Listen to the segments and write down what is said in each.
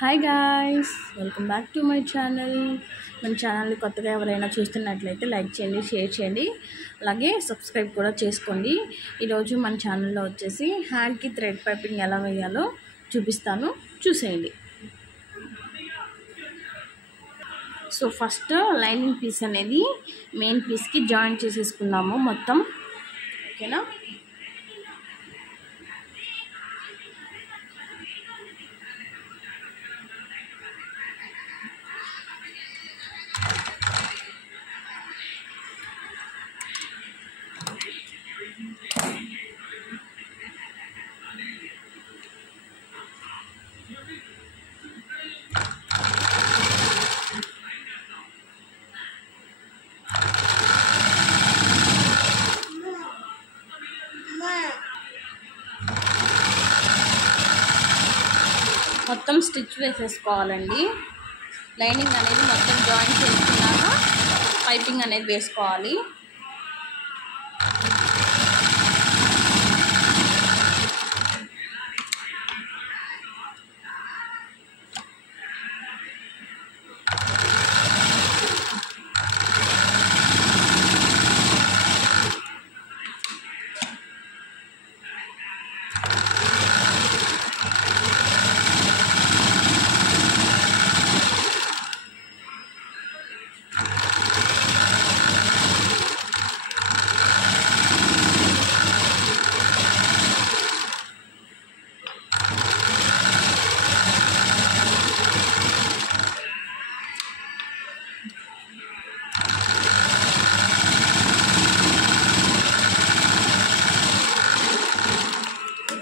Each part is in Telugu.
Hi guys, welcome back to my channel. మన ఛానల్ని కొత్తగా ఎవరైనా చూస్తున్నట్లయితే లైక్ చేయండి, షేర్ చేయండి, అలాగే సబ్స్క్రైబ్ కూడా చేసుకోండి. ఈరోజు మన ఛానల్లో వచ్చేసి హ్యాండ్కి థ్రెడ్ పైపింగ్ ఎలా వేయాలో చూపిస్తాను, చూసేయండి. సో ఫస్ట్ లైనింగ్ పీస్ అనేది మెయిన్ పీస్కి జాయిన్ చేసేసుకుందాము మొత్తం, ఓకేనా. మొత్తం స్టిచ్ వేసేసుకోవాలండి. లైనింగ్ అనేది మొత్తం జాయిన్ చేసుకున్నాక పైపింగ్ అనేది వేసుకోవాలి.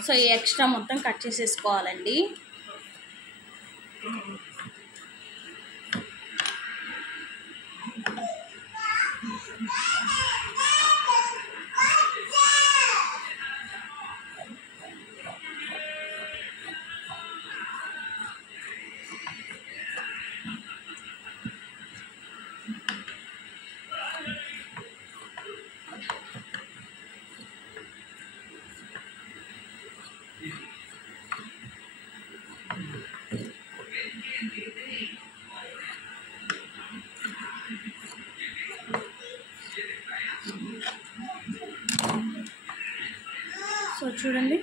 సో ఈ ఎక్స్ట్రా మొత్తం కట్ చేసేసుకోవాలండి. సో చూడండి,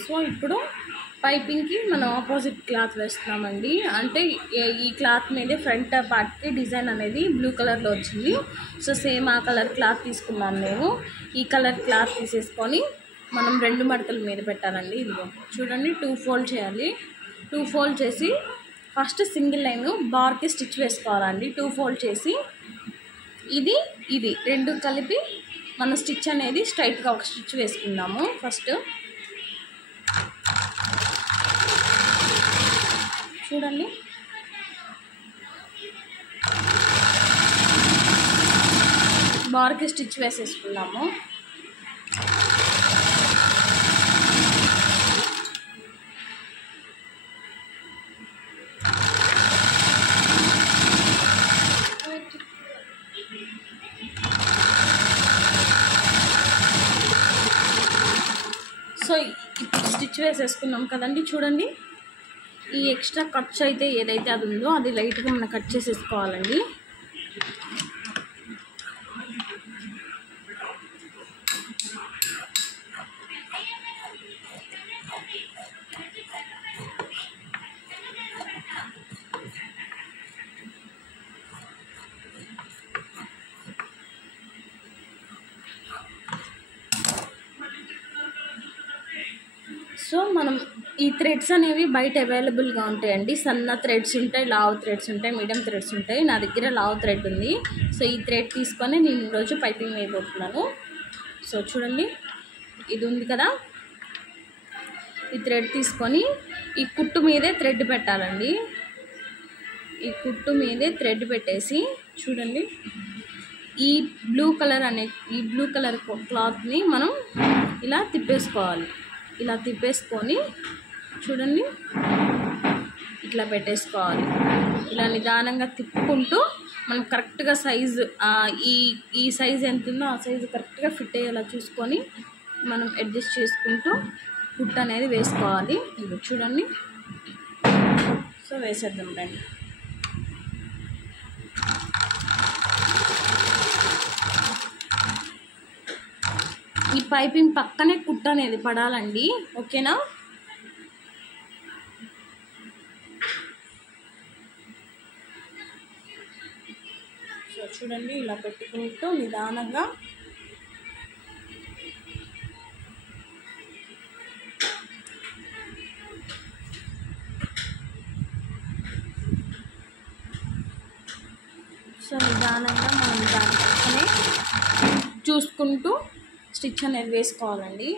సో ఇప్పుడు పైపింగ్కి మనం ఆపోజిట్ క్లాత్ వేస్తున్నామండి. అంటే ఈ క్లాత్ మీదే ఫ్రంట్ పార్ట్కి డిజైన్ అనేది బ్లూ కలర్లో వచ్చింది. సో సేమ్ ఆ కలర్ క్లాత్ తీసుకున్నాను నేను. ఈ కలర్ క్లాత్ తీసేసుకొని మనం 2 మడతల మీద పెట్టాలండి. ఇదిగో చూడండి, 2 ఫోల్డ్ చేయాలి. 2 ఫోల్డ్ చేసి ఫస్ట్ సింగిల్ లైన్ బార్కి స్టిచ్ వేసుకోవాలండి. 2 ఫోల్డ్ చేసి ఇది 2 కలిపి మన స్టిచ్ అనేది స్ట్రైట్గా ఒక స్టిచ్ వేసుకుందాము. ఫస్ట్ చూడండి, బార్కి స్టిచ్ వేసేసుకుందాము. సో ఇప్పుడు స్టిచ్ వేసేసుకున్నాం కదండి. చూడండి, ఈ ఎక్స్ట్రా ఖర్చు అయితే ఏదైతే అది ఉందో అది లైట్గా మనం కట్ చేసేసుకోవాలండి. సో మనం ఈ థ్రెడ్స్ అనేవి బయట అవైలబుల్గా ఉంటాయండి. సన్న థ్రెడ్స్ ఉంటాయి, లావ్ థ్రెడ్స్ ఉంటాయి, మీడియం థ్రెడ్స్ ఉంటాయి. నా దగ్గర లావ్ థ్రెడ్ ఉంది. సో ఈ థ్రెడ్ తీసుకొని నేను ఈరోజు పైపింగ్ వేయబోతున్నాను. సో చూడండి, ఇది ఉంది కదా, ఈ థ్రెడ్ తీసుకొని ఈ కుట్టు మీదే థ్రెడ్ పెట్టాలండి. ఈ కుట్టు మీదే థ్రెడ్ పెట్టేసి చూడండి, ఈ బ్లూ కలర్ క్లాత్ని మనం ఇలా తిప్పేసుకోవాలి. ఇలా తిప్పేసుకొని చూడండి, ఇట్లా పెట్టేసుకోవాలి. ఇలా నిదానంగా తిప్పుకుంటూ మనం కరెక్ట్గా సైజు ఈ సైజు ఎంత ఉందో ఆ సైజు కరెక్ట్గా ఫిట్ అయ్యేలా చూసుకొని మనం అడ్జస్ట్ చేసుకుంటూ కుట్టు అనేది వేసుకోవాలి. ఇది చూడండి. సో వేసేద్దాం రండి. ఈ పైపింగ్ పక్కనే కుట్టు అనేది పడాలండి, ఓకేనా? సో చూడండి, ఇలా పెట్టుకుంటూ నిదానంగా మనం దాని పక్కనే చూసుకుంటూ స్టిచ్ అనేది వేసుకోవాలండి.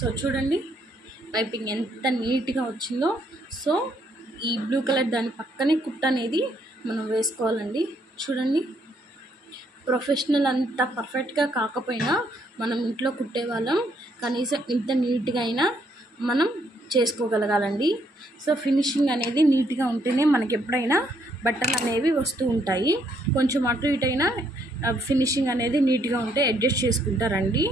సో చూడండి పైపింగ్ ఎంత నీట్గా వచ్చిందో. సో ఈ బ్లూ కలర్ దాని పక్కనే కుట్టు అనేది మనం వేసుకోవాలండి. చూడండి, ప్రొఫెషనల్ అంత పర్ఫెక్ట్గా కాకపోయినా మనం ఇంట్లో కుట్టే వాళ్ళం కనీసం ఇంత నీట్గా అయినా మనం చేసుకోగలగాలండి. సో ఫినిషింగ్ అనేది నీట్గా ఉంటేనే మనకి ఎప్పుడైనా బట్టలు అనేవి వస్తూ ఉంటాయి. కొంచెం అటు ఇటు అయినా ఫినిషింగ్ అనేది నీట్గా ఉంటే అడ్జస్ట్ చేసుకుంటారండి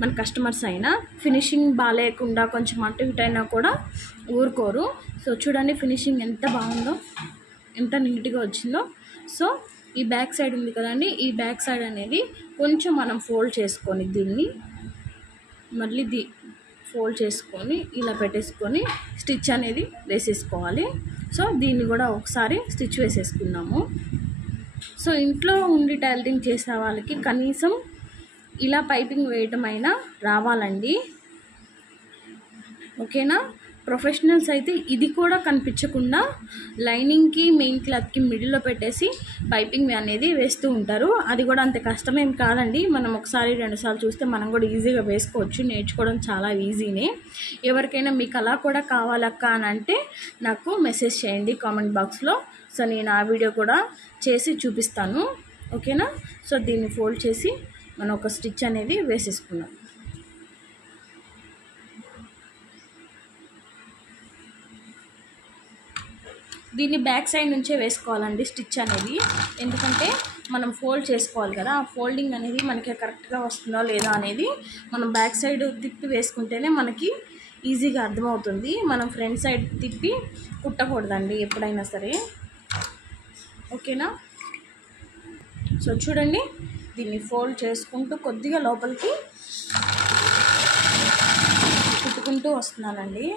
మన కస్టమర్స్ అయినా. ఫినిషింగ్ బాగాలేకుండా కొంచెం అటు ఇటు అయినా కూడా ఊరుకోరు. సో చూడండి ఫినిషింగ్ ఎంత బాగుందో, ఎంత నీట్గా వచ్చిందో. సో ఈ బ్యాక్ సైడ్ ఉంది కదండి, ఈ బ్యాక్ సైడ్ అనేది కొంచెం మనం ఫోల్డ్ చేసుకొని దీన్ని మళ్ళీ ఫోల్డ్ చేసుకొని ఇలా పెట్టేసుకొని స్టిచ్ అనేది వేసేసుకోవాలి. సో దీన్ని కూడా ఒకసారి స్టిచ్ వేసేసుకున్నాము. సో ఇంట్లో ఉండి టైలరింగ్ చేసే వాళ్ళకి కనీసం ఇలా పైపింగ్ వేయటం అయినా రావాలండి, ఓకేనా? ప్రొఫెషనల్స్ అయితే ఇది కూడా కనిపించకుండా లైనింగ్కి మెయిన్ క్లాత్కి మిడిల్లో పెట్టేసి పైపింగ్ అనేది వేస్తూ ఉంటారు. అది కూడా అంత కష్టమేం కాదండి. మనం ఒకసారి రెండుసార్లు చూస్తే మనం కూడా ఈజీగా వేసుకోవచ్చు. నేర్చుకోవడం చాలా ఈజీనే. ఎవరికైనా మీకు అలా కూడా కావాలక్క అని అంటే నాకు మెసేజ్ చేయండి కామెంట్ బాక్స్లో. సో నేను ఆ వీడియో కూడా చేసి చూపిస్తాను, ఓకేనా? సో దీన్ని ఫోల్డ్ చేసి మనం ఒక స్టిచ్ అనేది వేసేసుకున్నాం. దీన్ని బ్యాక్ సైడ్ నుంచే వేసుకోవాలండి స్టిచ్ అనేది. ఎందుకంటే మనం ఫోల్డ్ చేసుకోవాలి కదా, ఆ ఫోల్డింగ్ అనేది మనకి కరెక్ట్గా వస్తుందో లేదా అనేది మనం బ్యాక్ సైడ్ తిప్పి వేసుకుంటేనే మనకి ఈజీగా అర్థమవుతుంది. మనం ఫ్రంట్ సైడ్ తిప్పి కుట్టకూడదండి ఎప్పుడైనా సరే, ఓకేనా? సో చూడండి దీన్ని ఫోల్డ్ చేసుకుంటూ కొద్దిగా లోపలికి కుట్టుకుంటూ వస్తున్నానండి.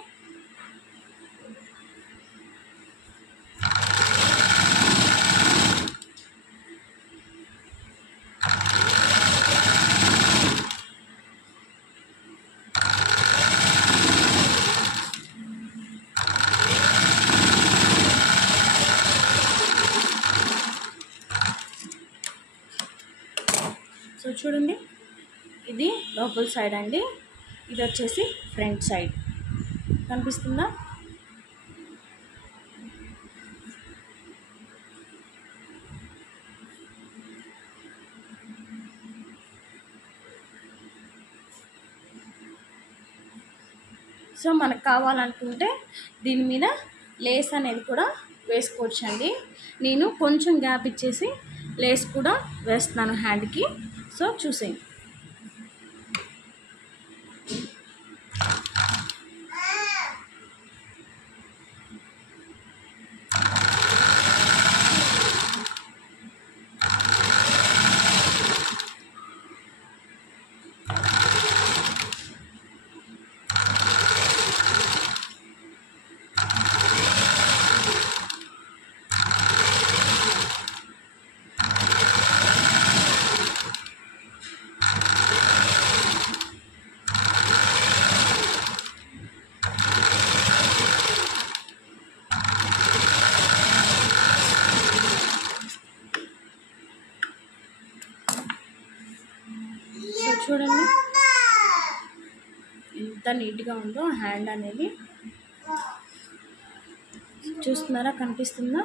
లోపల సైడ్ అండి. ఇది వచ్చేసి ఫ్రంట్ సైడ్. కనిపిస్తుందా? సో మనకు కావాలనుకుంటే దీని మీద లేస్ అనేది కూడా వేసుకోవచ్చండి. నేను కొంచెం గ్యాప్ ఇచ్చేసి లేస్ కూడా వేస్తున్నాను హ్యాండ్కి. సో చూసేయండి. చూడండి ఎంత నీట్గా ఉందో హ్యాండ్ అనేది. చూస్తున్నారా? కనిపిస్తుందా?